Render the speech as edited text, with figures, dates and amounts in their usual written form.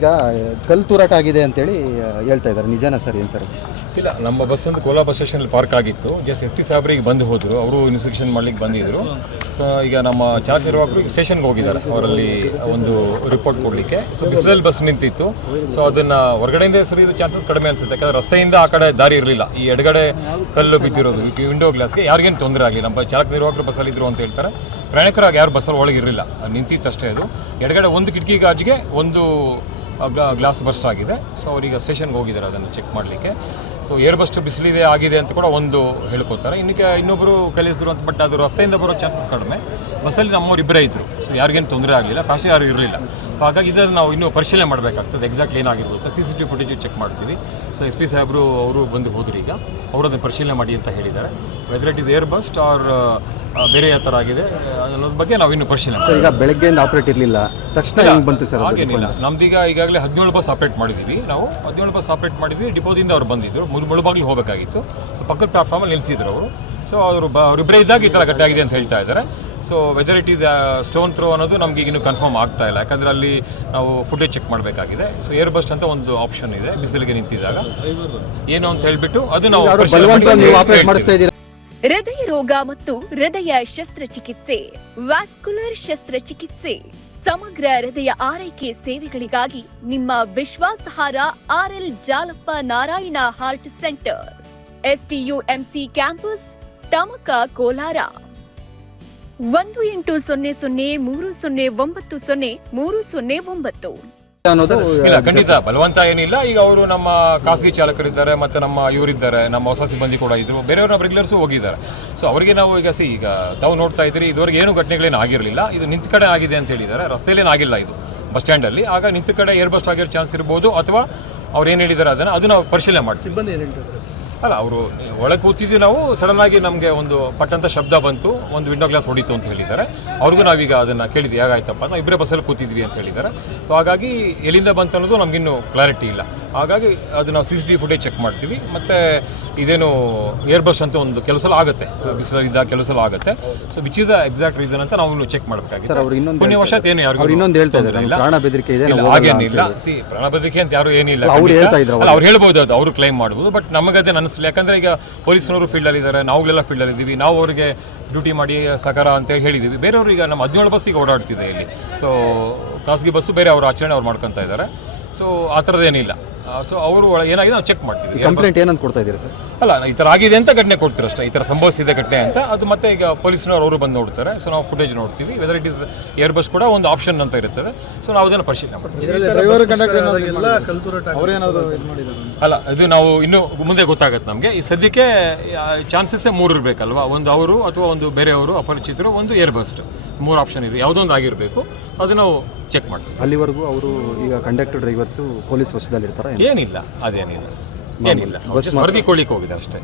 ಈಗ ಕಲ್ಲು ತೂರಾಟ ಆಗಿದೆ ಅಂತೇಳಿ ಹೇಳ್ತಾ ಇದ್ದಾರೆ, ನಿಜಾನ ಸರ್? ಏನು ಸರ್? ಇಲ್ಲ, ನಮ್ಮ ಬಸ್ ಒಂದು ಕೋಲಾರ ಬಸ್ ಸ್ಟೇಷನಲ್ಲಿ ಪಾರ್ಕ್ ಆಗಿತ್ತು. ಜಸ್ಟ್ SP ಸಾಹೇಬ್ರಿಗೆ ಬಂದು ಹೋದರು, ಅವರು ಇನ್ಸ್ಪೆಕ್ಷನ್ ಮಾಡ್ಲಿಕ್ಕೆ ಬಂದಿದ್ದರು. ಸೊ ಈಗ ನಮ್ಮ ಚಾಲಕ ನಿರ್ವಾಹಕರು ಈಗ ಸ್ಟೇಷನ್ಗೆ ಹೋಗಿದ್ದಾರೆ, ಅವರಲ್ಲಿ ಒಂದು ರಿಪೋರ್ಟ್ ಕೊಡಲಿಕ್ಕೆ. ಸೊ ಬಿಸಿಲಲ್ಲಿ ಬಸ್ ನಿಂತಿತ್ತು, ಸೊ ಅದನ್ನು ಹೊರಗಡೆಯಿಂದ ಸರಿಯೋದು ಚಾನ್ಸಸ್ ಕಡಿಮೆ ಅನಿಸುತ್ತೆ. ಯಾಕಂದರೆ ರಸ್ತೆಯಿಂದ ಆ ಕಡೆ ದಾರಿ ಇರಲಿಲ್ಲ, ಈ ಎಡಗಡೆ ಕಲ್ಲು ಬಿದ್ದಿರೋದು ವಿಂಡೋ ಗ್ಲಾಸ್ಗೆ ಯಾರಿಗೇನು ತೊಂದರೆ ಆಗಲಿ. ನಮ್ಮ ಚಾಲಕ ನಿರ್ವಾಹಕರು ಬಸ್ಸಲ್ಲಿದ್ದರು ಅಂತ ಹೇಳ್ತಾರೆ. ಪ್ರಯಾಣಿಕರಾಗಿ ಯಾರು ಬಸ್ಸಲ್ಲಿ ಒಳಗೆ ಇರಲಿಲ್ಲ, ನಿಂತಿತ್ತಷ್ಟೇ. ಅದು ಎಡಗಡೆ ಒಂದು ಕಿಟಕಿ ಗಾಜಿಗೆ ಒಂದು ಗ್ಲಾಸ್ ಬರ್ಸ್ಟ್ ಆಗಿದೆ. ಸೊ ಅವರೀಗ ಸ್ಟೇಷನ್ಗೆ ಹೋಗಿದ್ದಾರೆ ಅದನ್ನು ಚೆಕ್ ಮಾಡಲಿಕ್ಕೆ. ಸೊ ಏರ್ ಬಸ್ಟ್ ಬಿಸಿಲಿದೆ ಆಗಿದೆ ಅಂತ ಕೂಡ ಒಂದು ಹೇಳ್ಕೊತಾರೆ. ಇನ್ನೊಬ್ಬರು ಕಲಿಸಿದ್ರು ಅಂತ, ಬಟ್ ಅದು ರಸ್ತೆಯಿಂದ ಬರೋ ಚಾನ್ಸಸ್ ಕಡಿಮೆ. ಬಸ್ಸಲ್ಲಿ ನಮ್ಮವ್ರು ಇಬ್ಬರೇ ಇದ್ದರು, ಸೊ ಯಾರಿಗೇನು ತೊಂದರೆ ಆಗಲಿಲ್ಲ, ಪ್ಯಾಸೆಂಜರ್ ಯಾರು ಇರಲಿಲ್ಲ. ಸೊ ಹಾಗಾಗಿ ಇದನ್ನು ನಾವು ಇನ್ನೂ ಪರಿಶೀಲನೆ ಮಾಡಬೇಕಾಗ್ತದೆ, ಎಕ್ಸಾಕ್ಟ್ಲಿ ಏನಾಗಿರ್ಬೋದು. CCTV ಫುಟೇಜ್ ಚೆಕ್ ಮಾಡ್ತೀವಿ. ಸೊ SP ಸಾಹೇಬರು ಅವರು ಬಂದು ಹೋದ್ರು, ಈಗ ಅವರು ಅದನ್ನು ಪರಿಶೀಲನೆ ಮಾಡಿ ಅಂತ ಹೇಳಿದ್ದಾರೆ. Whether it is air burst or ಬೇರೆ ಯಾವ ಥರ ಆಗಿದೆ ಅನ್ನೋದ್ರ ಬಗ್ಗೆ ನಾವು ಇನ್ನೂ ಪರಿಶೀಲನೆ ಮಾಡ್ತೀವಿ. ಈಗ ಬೆಳಗ್ಗೆಯಿಂದ ಆಪರೇಟ್ ಇರಲಿಲ್ಲ, ತಕ್ಷಣ ಹೆಂಗೆ ಬಂತು ಸರ್? ಹಾಗೇನಿಲ್ಲ, ನಮ್ದೀಗ ಈಗಾಗಲೇ 17 ಬಸ್ ಆಪ್ರೇಟ್ ಮಾಡಿದ್ದೀವಿ. ನಾವು 17 ಬಸ್ ಆಪ್ರೇಟ್ ಮಾಡಿದ್ವಿ. ಡಿಪೋದಿಂದ ಅವ್ರು ಬಂದಿದ್ದರು, ಮುಳುಬಾಗಿಲು ಹೋಗಬೇಕಾಗಿತ್ತು. ಸೊ ಪಕ್ಕದ ಪ್ಲಾಟ್ಫಾರ್ಮಲ್ಲಿ ನಿಲ್ಲಿಸಿದ್ರು ಅವರು. ಸೊ ಅವರಿಬ್ಬರೇ ಇದ್ದಾಗ ಈ ಥರ ಗಟ್ಟಿ ಆಗಿದೆ ಅಂತ ಹೇಳ್ತಾ ಇದ್ದಾರೆ. So whether it is stone throw ಅನ್ನೋದು ನಮಗೆ ಇನ್ನೂ ಕನ್ಫರ್ಮ್ ಆಗ್ತಾ ಇಲ್ಲ, ಯಾಕಂದರೆ ಅಲ್ಲಿ ನಾವು ಫುಟೇಜ್ ಚೆಕ್ ಮಾಡಬೇಕಾಗಿದೆ. ಸೊ ಏರ್ ಬಸ್ಟ್ ಅಂತ ಒಂದು ಆಪ್ಷನ್ ಇದೆ, ಬಿಸಿಲಿಗೆ ನಿಂತಿದ್ದಾಗ ಏನು ಅಂತ ಹೇಳ್ಬಿಟ್ಟು ಅದು ನಾವು ಹೃದಯ ರೋಗ ಮತ್ತು ಹೃದಯ ಶಸ್ತ್ರಚಿಕಿತ್ಸೆ, ವ್ಯಾಸ್ಕುಲರ್ ಶಸ್ತ್ರಚಿಕಿತ್ಸೆ, ಸಮಗ್ರ ಹೃದಯ ಆರೈಕೆ ಸೇವೆಗಳಿಗಾಗಿ ನಿಮ್ಮ ವಿಶ್ವಾಸಾರ್ಹ RL Jalappa Narayana heart centre, STUMC campus, Tamaka, Kolar. 1800300309 ಇಲ್ಲ, ಖಂಡಿತ ಬಲವಂತ ಏನಿಲ್ಲ. ಈಗ ಅವರು ನಮ್ಮ ಖಾಸಗಿ ಚಾಲಕರಿದ್ದಾರೆ, ಮತ್ತು ನಮ್ಮ ಇವರಿದ್ದಾರೆ, ನಮ್ಮ ಹೊಸ ಸಿಬ್ಬಂದಿ ಕೂಡ ಇದ್ರು, ಬೇರೆಯವ್ರ ನಮ್ಮ ರೆಗ್ಯುಲರ್ಸು ಹೋಗಿದ್ದಾರೆ. ಸೊ ಅವರಿಗೆ ನಾವು ಈಗ ತಾವು ನೋಡ್ತಾ ಇದ್ದೀರಿ, ಇದುವರೆಗೆ ಏನು ಘಟನೆಗಳೇನು ಆಗಿರಲಿಲ್ಲ. ಇದು ನಿಂತ ಕಡೆ ಆಗಿದೆ ಅಂತ ಹೇಳಿದ್ದಾರೆ, ರಸ್ತೆಯಲ್ಲೇನು ಆಗಿಲ್ಲ ಇದು ಬಸ್ ಸ್ಟ್ಯಾಂಡಲ್ಲಿ. ಆಗ ನಿಂತ ಕಡೆ ಏರ್ ಬಸ್ಟ್ ಆಗಿರೋ ಚಾನ್ಸ್ ಇರ್ಬೋದು, ಅಥವಾ ಅವ್ರು ಏನು ಹೇಳಿದ್ದಾರೆ ಅದು ನಾವು ಪರಿಶೀಲನೆ ಮಾಡ್ತೀವಿ. ಸಿಬ್ಬಂದಿ ಏನು ಹೇಳ್ತಿದ್ದಾರೆ ಸರ್? ಅಲ್ಲ, ಅವರು ಒಳಗೆ ಕೂತಿದ್ವಿ ನಾವು, ಸಡನ್ನಾಗಿ ನಮಗೆ ಒಂದು ಪಟ್ಟಂತ ಶಬ್ದ ಬಂತು, ಒಂದು ವಿಂಡೋ ಗ್ಲಾಸ್ ಹೊಡಿತು ಅಂತ ಹೇಳಿದ್ದಾರೆ. ಅವ್ರಿಗೂ ನಾವೀಗ ಅದನ್ನು ಕೇಳಿದ್ವಿ, ಹೇಗಾಯ್ತಪ್ಪ, ನಾವು ಇಬ್ಬರೇ ಬಸ್ಸಲ್ಲಿ ಕೂತಿದ್ವಿ ಅಂತ ಹೇಳಿದ್ದಾರೆ. ಸೊ ಹಾಗಾಗಿ ಎಲ್ಲಿಂದ ಬಂತು ಅನ್ನೋದು ನಮಗಿನ್ನೂ ಕ್ಲಾರಿಟಿ ಇಲ್ಲ. ಹಾಗಾಗಿ ಅದು ನಾವು CCTV ಫುಟೇಜ್ ಚೆಕ್ ಮಾಡ್ತೀವಿ. ಮತ್ತು ಇದೇನು ಏರ್ ಬಸ್ ಅಂತ ಒಂದು ಕೆಲಸ ಆಗುತ್ತೆ, ಬಿಸಿಲಿದ್ದಾಗ ಕೆಲಸ ಆಗುತ್ತೆ. So which is the exact reason ಅಂತ ನಾವು ಇನ್ನೂ ಚೆಕ್ ಮಾಡಬೇಕಾಗಿದೆ. ಪುಣ್ಯವಶಾತ್ ಏನು ಯಾರು ಇನ್ನೊಂದು ಹೇಳ್ತಾ ಇದ್ದಾರೆ, ಪ್ರಾಣ ಬೆದರಿಕೆ ಇದೆ, ಹಾಗೇನಿಲ್ಲ. ಪ್ರಾಣ ಬೆದರಿಕೆ ಅಂತ ಯಾರು ಏನಿಲ್ಲ, ಅವ್ರು ಹೇಳ್ಬೋದು, ಅದು ಅವರು ಕ್ಲೈಮ್ ಮಾಡ್ಬೋದು. ಬಟ್ ನಮಗದೇ ಅನಿಸಲಿಲ್ಲ, ಯಾಕಂದರೆ ಈಗ ಪೊಲೀಸ್ನವರು ಫೀಲ್ಡಲ್ಲಿ ಇದ್ದಾರೆ, ನಾವುಗಳೆಲ್ಲ ಫೀಲ್ಡಲ್ಲಿ ಇದ್ದೀವಿ. ನಾವು ಅವರಿಗೆ ಡ್ಯೂಟಿ ಮಾಡಿ ಸಹಕಾರ ಅಂತೇಳಿ ಹೇಳಿದ್ದೀವಿ. ಬೇರೆಯವರು ಈಗ ನಮ್ಮ 17 ಬಸ್ ಈಗ ಓಡಾಡ್ತಿದೆ ಇಲ್ಲಿ. ಸೊ ಖಾಸಗಿ ಬಸ್ಸು ಬೇರೆ ಅವ್ರ ಆಚರಣೆ ಅವ್ರು ಮಾಡ್ಕೊತಾ ಇದ್ದಾರೆ. ಸೊ ಆ ಥರದ್ದೇನಿಲ್ಲ. ಸೊ ಅವರು ಏನಾಗಿದೆ ನಾವು ಚೆಕ್ ಮಾಡ್ತೀವಿ. ಕಂಪ್ಲೇಂಟ್ ಏನಂತ ಕೊಡ್ತಾ ಇದ್ದೀರಾ ಸರ್? ಅಲ್ಲ, ಈ ಥರ ಆಗಿದೆ ಅಂತ ಘಟನೆ ಕೊಡ್ತೀರ ಅಷ್ಟೇ, ಈ ಥರ ಸಂಭವಿಸಿದೆ ಘಟನೆ ಅಂತ. ಅದು ಮತ್ತೆ ಈಗ ಪೊಲೀಸ್ನವರು ಅವರು ಬಂದು ನೋಡ್ತಾರೆ. ಸೊ ನಾವು ಫುಟೇಜ್ ನೋಡ್ತೀವಿ. Weather it is air bus ಕೂಡ ಒಂದು ಆಪ್ಷನ್ ಅಂತ ಇರ್ತದೆ. ಸೊ ನಾವು ಅದನ್ನು ಪರಿಶೀಲನೆ ಮಾಡ್ತೀವಿ. ಅಲ್ಲ, ಅದು ನಾವು ಇನ್ನೂ ಮುಂದೆ ಗೊತ್ತಾಗುತ್ತೆ ನಮಗೆ. ಈ ಸದ್ಯಕ್ಕೆ ಚಾನ್ಸಸ್ಸೇ 3 ಇರಬೇಕಲ್ವಾ, ಒಂದು ಅವರು ಅಥವಾ ಒಂದು ಬೇರೆಯವರು ಅಪರಿಚಿತರು, ಒಂದು ಏರ್ ಬಸ್ಟ್, 3 ಆಪ್ಷನ್ ಇದೆ, ಯಾವುದೊಂದು ಆಗಿರಬೇಕು. ಅದು ನಾವು ಚೆಕ್ ಮಾಡ್ತೀವಿ. ಅಲ್ಲಿವರೆಗೂ ಅವರು ಈಗ ಕಂಡಕ್ಟರ್ ಡ್ರೈವರ್ಸು ಪೊಲೀಸ್ ವಶದಲ್ಲಿ ಇರ್ತಾರೆ? ಏನಿಲ್ಲ, ಅದೇನಿಲ್ಲ, ಏನಿಲ್ಲ, ವರದಿ ಕೊಡ್ಲಿಕ್ಕೆ ಹೋಗಿದೆ ಅಷ್ಟೇ.